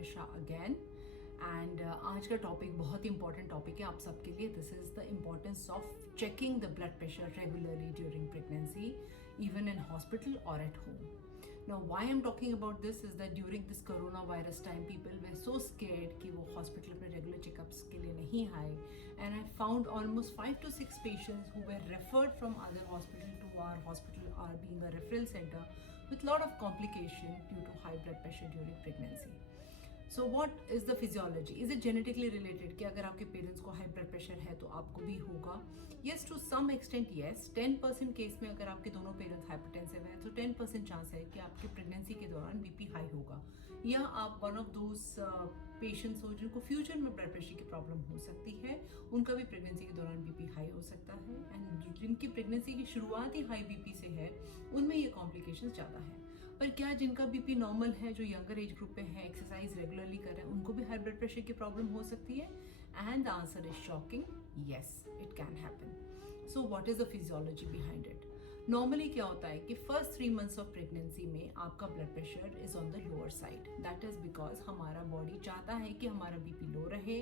Mishra again and आज का topic बहुत ही इंपॉर्टेंट टॉपिक है आप सबके लिए. This is the importance of checking the blood pressure regularly during pregnancy, even in hospital or at home. Now why I'm talking about this is that during this coronavirus time people were so scared कि वो hospital अपने regular checkups के लिए नहीं आए, and I found almost 5 to 6 patients who were referred from other hospital to our hospital, our being a referral center, with lot of complication due to high blood pressure during pregnancy. So what is the physiology? Is it genetically related कि अगर आपके parents को high blood pressure है तो आपको भी होगा? Yes, to some extent yes. 10% case में अगर आपके दोनों पेरेंट्स हाइपरटेंसिव हैं तो 10% चांस है कि आपके प्रेगनेंसी के दौरान बीपी हाई होगा, या आप वन ऑफ दोज पेशेंट्स हो जिनको फ्यूचर में ब्लड प्रेशर की प्रॉब्लम हो सकती है, उनका भी प्रेगनेंसी के दौरान बीपी हाई हो सकता है. एंड जिनकी प्रेगनेंसी की शुरुआत ही हाई बीपी से है उनमें ये कॉम्प्लिकेशंस ज़्यादा है. पर क्या जिनका बीपी नॉर्मल है, जो यंगर एज ग्रुप पे है, एक्सरसाइज रेगुलरली कर रहे हैं, उनको भी हाई ब्लड प्रेशर की प्रॉब्लम हो सकती है? And the answer is shocking, yes, it can happen. So what is the physiology behind it? Normally क्या होता है कि फर्स्ट 3 months ऑफ प्रेगनेंसी में आपका blood pressure is on the lower side. That is because हमारा body चाहता है कि हमारा बीपी लो रहे,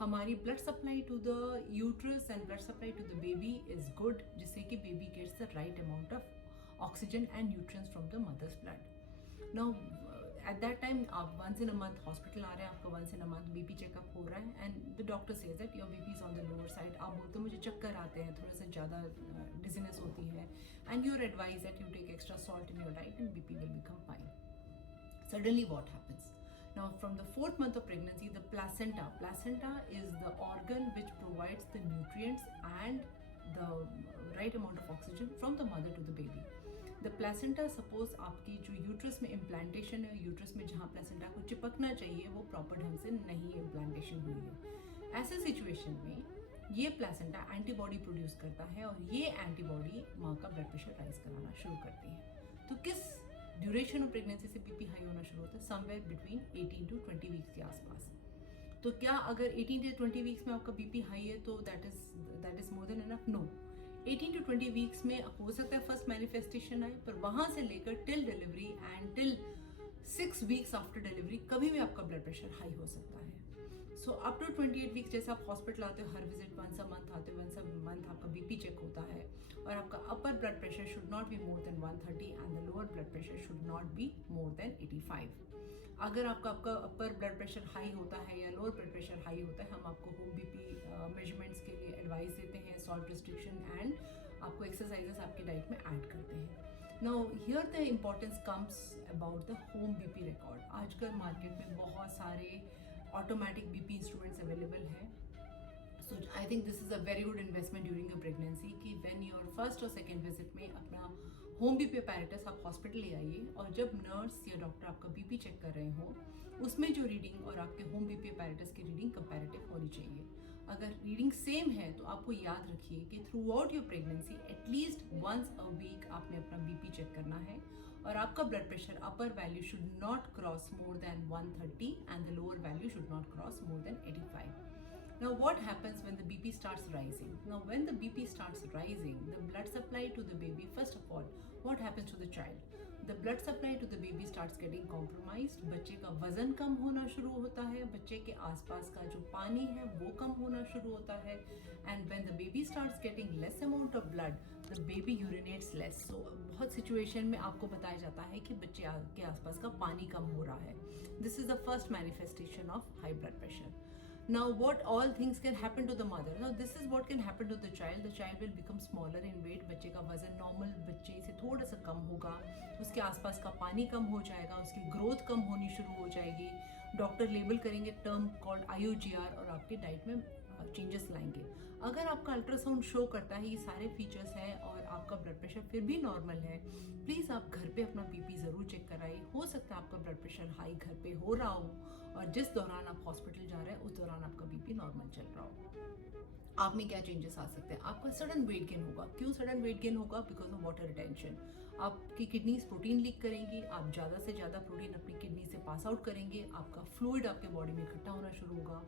हमारी blood supply to the uterus and blood supply to the baby is good, जिससे कि baby gets the right amount of oxygen and nutrients from the mother's blood. Now at that time आप once in a month hospital आ रहे हैं, आपका once in a month BP checkup हो रहा है and the doctor says that your BP is on the lower side. आप बोलते हो मुझे चक्कर आते हैं, थोड़ा सा ज़्यादा dizziness होती है, and you are advised that you take extra salt in your diet and BP will become fine. Suddenly what happens? Now from the 4th month of pregnancy, the placenta is the organ which provides the nutrients and the right amount of oxygen from the mother to the baby. The placenta, suppose आपकी जो uterus में implantation है, uterus में जहाँ placenta को चिपकना चाहिए वो proper ढंग से नहीं इम्प्लांटेशन हुई है. ऐसे सिचुएशन में ये प्लेसेंटा एंटीबॉडी प्रोड्यूस करता है और ये एंटीबॉडी माँ का ब्लड प्रेशर राइज कराना शुरू करती है. तो किस ड्यूरेशन ऑफ प्रेगनेंसी से बीपी हाई होना शुरू होता है? समवेयर बिटवीन 18 to 20 वीक्स के आसपास. तो क्या अगर 18 to 20 वीक्स में आपका बीपी हाई है तो that is more than enough? No. 18 to 20 weeks में हो सकता है फर्स्ट मैनिफेस्टेशन आए, पर वहां से लेकर till delivery and till 6 weeks after delivery कभी भी आपका ब्लड प्रेशर हाई हो सकता है. सो अप टू 28 वीक्स जैसे आप हॉस्पिटल आते हो, हर विजिट वंस अ मंथ आते हो, वंस अ मंथ आपका बीपी चेक होता है और आपका upper blood pressure should not be more than 130 and the lower blood pressure should not be more than 85. अगर आपका अपर ब्लड प्रेशर हाई होता है या लोअर ब्लड प्रेशर हाई होता है, हम आपको होम बीपी मेजरमेंट्स के लिए एडवाइस देते हैं, सॉल्ट रिस्ट्रिक्शन एंड आपको एक्सरसाइजेस आपकी डाइट में ऐड करते हैं. Now here the importance comes about the home BP record. आजकल मार्केट में बहुत सारे ऑटोमेटिक बीपी इंस्ट्रूमेंट्स अवेलेबल है. So I think this is a very good investment during your pregnancy कि व्हेन योर फर्स्ट और second visit में अपना home BP apparatus आप हॉस्पिटल ले आइए, और जब नर्स या डॉक्टर आपका बीपी चेक कर रहे हो उसमें जो रीडिंग और आपके होम बीपी अपैरेटस की रीडिंग कंपैरेटिव होनी चाहिए. अगर रीडिंग सेम है तो आपको याद रखिए कि through out your pregnancy at least once a week आपने अपना बीपी चेक करना है, और आपका blood pressure upper value should not cross more than 130 and the lower value should not cross more than 85. Now what happens when the BP starts rising? Now when the BP starts rising, the blood supply to the baby, first of all, what happens to the child? The blood supply to the baby starts getting compromised. बच्चे का वजन कम होना शुरू होता है, बच्चे के आसपास का जो पानी है वो कम होना शुरू होता है. And when the baby starts getting less amount of blood, the baby urinates less. So बहुत सिचुएशन में आपको बताया जाता है कि बच्चे के आसपास का पानी कम हो रहा है. This is the first manifestation of high blood pressure. Now what all things can happen to the mother? Now this is what can happen to the child. The child will become smaller in weight. बच्चे का वजन normal बच्चे से थोड़ा सा कम होगा, उसके आसपास का पानी कम हो जाएगा, उसकी ग्रोथ कम होनी शुरू हो जाएगी. डॉक्टर लेबल करेंगे टर्म कॉल्ड IUGR और आपके डाइट में चेंजेस लाएंगे. अगर आपका अल्ट्रासाउंड शो करता है ये सारे फीचर्स हैं और आपका ब्लड प्रेशर फिर भी नॉर्मल है, प्लीज़ आप घर पे अपना बीपी ज़रूर चेक कराइए. हो सकता है आपका ब्लड प्रेशर हाई घर पे हो रहा हो और जिस दौरान आप हॉस्पिटल जा रहे हैं उस दौरान आपका बीपी नॉर्मल चल रहा हो. आप में क्या चेंजेस आ सकते हैं? आपका सडन वेट गेन होगा. क्यों सडन वेट गेन होगा? Because of water retention. आपकी किडनीज प्रोटीन लीक करेंगी, आप ज़्यादा से ज़्यादा प्रोटीन अपनी किडनी से पास आउट करेंगे, आपका फ्लूइड आपके बॉडी में इकट्ठा होना शुरू होगा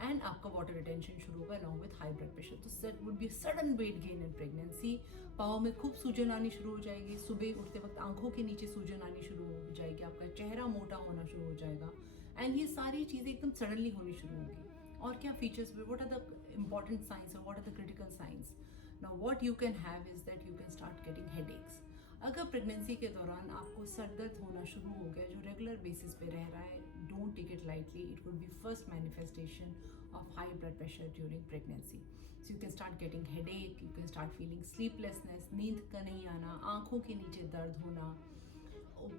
एंड आपका वाटर रिटेंशन शुरू होगा along with high blood pressure. तो that would be sudden weight gain in pregnancy. पाँव में खूब सूजन आनी शुरू हो जाएगी, सुबह उठते वक्त आंखों के नीचे सूजन आनी शुरू हो जाएगी, आपका चेहरा मोटा होना शुरू हो जाएगा एंड ये सारी चीज़ें एकदम सडनली होनी शुरू होंगी. और क्या features, what are the important signs और what are the critical signs. Now what you can have is that you can start getting headaches. अगर प्रेगनेंसी के दौरान आपको सर दर्द होना शुरू हो गया जो रेगुलर बेसिस पे रह रहा है, don't take it lightly. It would be first manifestation of high blood pressure during pregnancy. So you can start getting headache, you can start feeling sleeplessness, नींद का नहीं आना, आंखों के नीचे दर्द होना,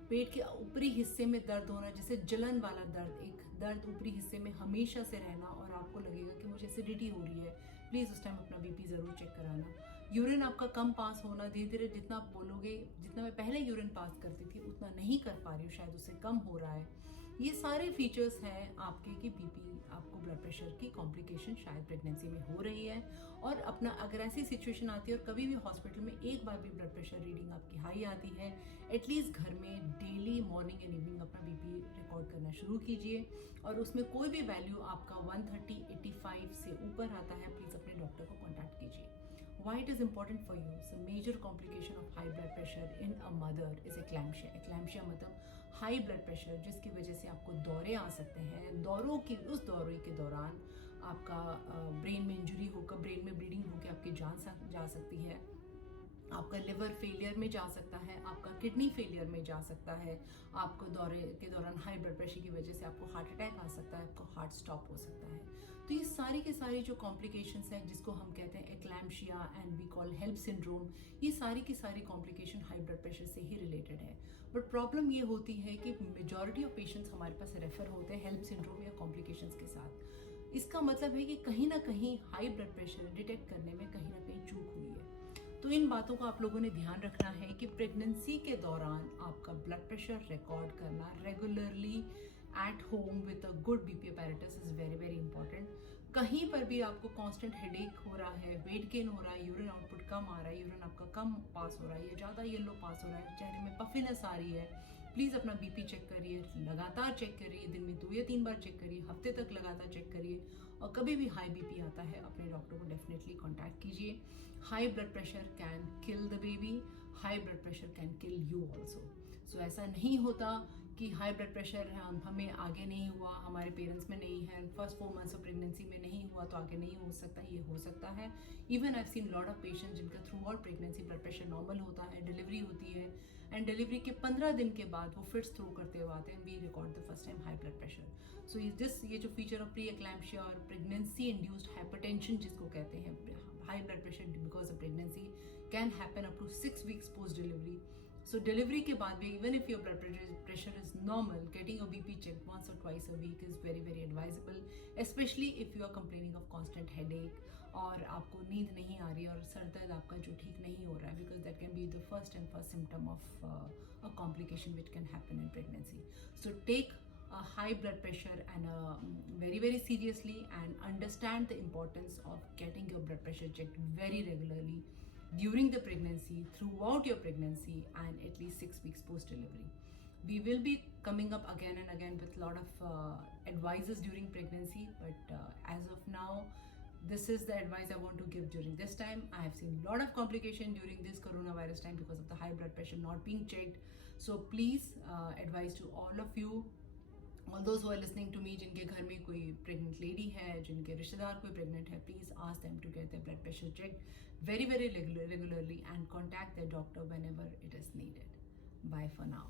पेट के ऊपरी हिस्से में दर्द होना, जैसे जलन वाला दर्द, एक दर्द ऊपरी हिस्से में हमेशा से रहना और आपको लगेगा कि मुझे एसिडिटी हो रही है. प्लीज़ उस टाइम अपना बीपी ज़रूर चेक कराना. यूरिन आपका कम पास होना, धीरे धीरे जितना आप बोलोगे जितना मैं पहले यूरिन पास करती थी उतना नहीं कर पा रही हूँ, शायद उससे कम हो रहा है. ये सारे फीचर्स हैं आपके कि बीपी, आपको ब्लड प्रेशर की कॉम्प्लिकेशन शायद प्रेगनेंसी में हो रही है. और अपना अगर ऐसी सिचुएशन आती है और कभी भी हॉस्पिटल में एक बार भी ब्लड प्रेशर रीडिंग आपकी हाई आती है, एटलीस्ट घर में डेली मॉर्निंग एंड इवनिंग अपना बीपी रिकॉर्ड करना शुरू कीजिए. और उसमें कोई भी वैल्यू आपका 130/85 से ऊपर आता है, प्लीज़ अपने डॉक्टर को कॉन्टैक्ट कीजिए. Why it is important for you? So major complication of high blood pressure in a mother is eclampsia. Eclampsia मतलब हाई ब्लड प्रेशर जिसकी वजह से आपको दौरे आ सकते हैं. उस दौरे के दौरान आपका ब्रेन में इंजरी होकर, ब्रेन में ब्लीडिंग होकर आपकी जान जा सकती है. आपका लिवर फेलियर में जा सकता है, आपका किडनी फेलियर में जा सकता है. आपको दौरे के दौरान हाई ब्लड प्रेशर की वजह से आपको हार्ट अटैक आ सकता है, आपको हार्ट स्टॉप हो सकता है. तो ये सारी की सारी जो कॉम्प्लिकेशंस हैं जिसको हम कहते हैं eclampsia and we call HELLP syndrome, ये सारी की सारी कॉम्प्लिकेशन हाई ब्लड प्रेशर से ही रिलेटेड है. बट प्रॉब्लम ये होती है कि मेजॉरिटी ऑफ पेशेंट्स हमारे पास रेफर होते हैं हेल्प सिंड्रोम या कॉम्प्लिकेशंस के साथ. इसका मतलब है कि कहीं ना कहीं हाई ब्लड प्रेशर डिटेक्ट करने में कहीं ना कहीं चूक हुई है. तो इन बातों का आप लोगों ने ध्यान रखना है कि प्रेगनेंसी के दौरान आपका ब्लड प्रेशर रिकॉर्ड करना regularly at home with a good BP apparatus is very very important. कहीं पर भी आपको कांस्टेंट हेडेक हो रहा है, वेट गेन हो रहा है, यूरिन आउटपुट कम आ रहा है, यूरिन आपका कम पास हो रहा है, या ज़्यादा येलो पास हो रहा है, चेहरे में पफिनेस आ रही है, प्लीज़ अपना बीपी चेक करिए. लगातार चेक करिए, दिन में 2 या 3 बार चेक करिए, हफ्ते तक लगातार चेक करिए. और कभी भी हाई बीपी आता है अपने डॉक्टर को डेफिनेटली कॉन्टैक्ट कीजिए. High blood pressure can kill the baby, high blood pressure can kill you also. So ऐसा नहीं होता कि हाई ब्लड प्रेशर हमें आगे नहीं हुआ, हमारे पेरेंट्स में नहीं है, फर्स्ट 4 मंथ्स ऑफ प्रेगनेंसी में नहीं हुआ तो आगे नहीं हो सकता. ये हो सकता है. Even I have seen lot of patients जिनका throughout pregnancy blood pressure normal होता है, डिलीवरी होती है एंड डिलीवरी के 15 दिन के बाद वो फिट्स थ्रू करते हुए आते हैं, we record the first time high blood pressure. So ये जो फीचर ऑफ प्री एक्लैम्शिया और प्रेगनेंसी इंड्यूस्ड हाइपरटेंशन जिसको कहते हैं, high blood pressure because of pregnancy can happen up to 6 weeks post delivery. So delivery के बाद भी even if your blood pressure is normal, getting your BP check once or twice a week is very very advisable, especially if you are complaining of constant headache और आपको नींद नहीं आ रही है और सर दर्द आपका जो ठीक नहीं हो रहा है, because that can be the first symptom of a complication which can happen in pregnancy. So take a high blood pressure and very very seriously and understand the importance of getting your blood pressure checked very regularly during the pregnancy, throughout your pregnancy, and at least 6 weeks post delivery. We will be coming up again and again with a lot of advices during pregnancy, but as of now this is the advice I want to give during this time. I have seen a lot of complication during this coronavirus time because of the high blood pressure not being checked. So please advise to all of you, all those who are listening to me, जिनके घर में कोई pregnant lady है, जिनके रिश्तेदार कोई pregnant है, please ask them to get their blood pressure check very very regularly and contact their doctor whenever it is needed. Bye for now.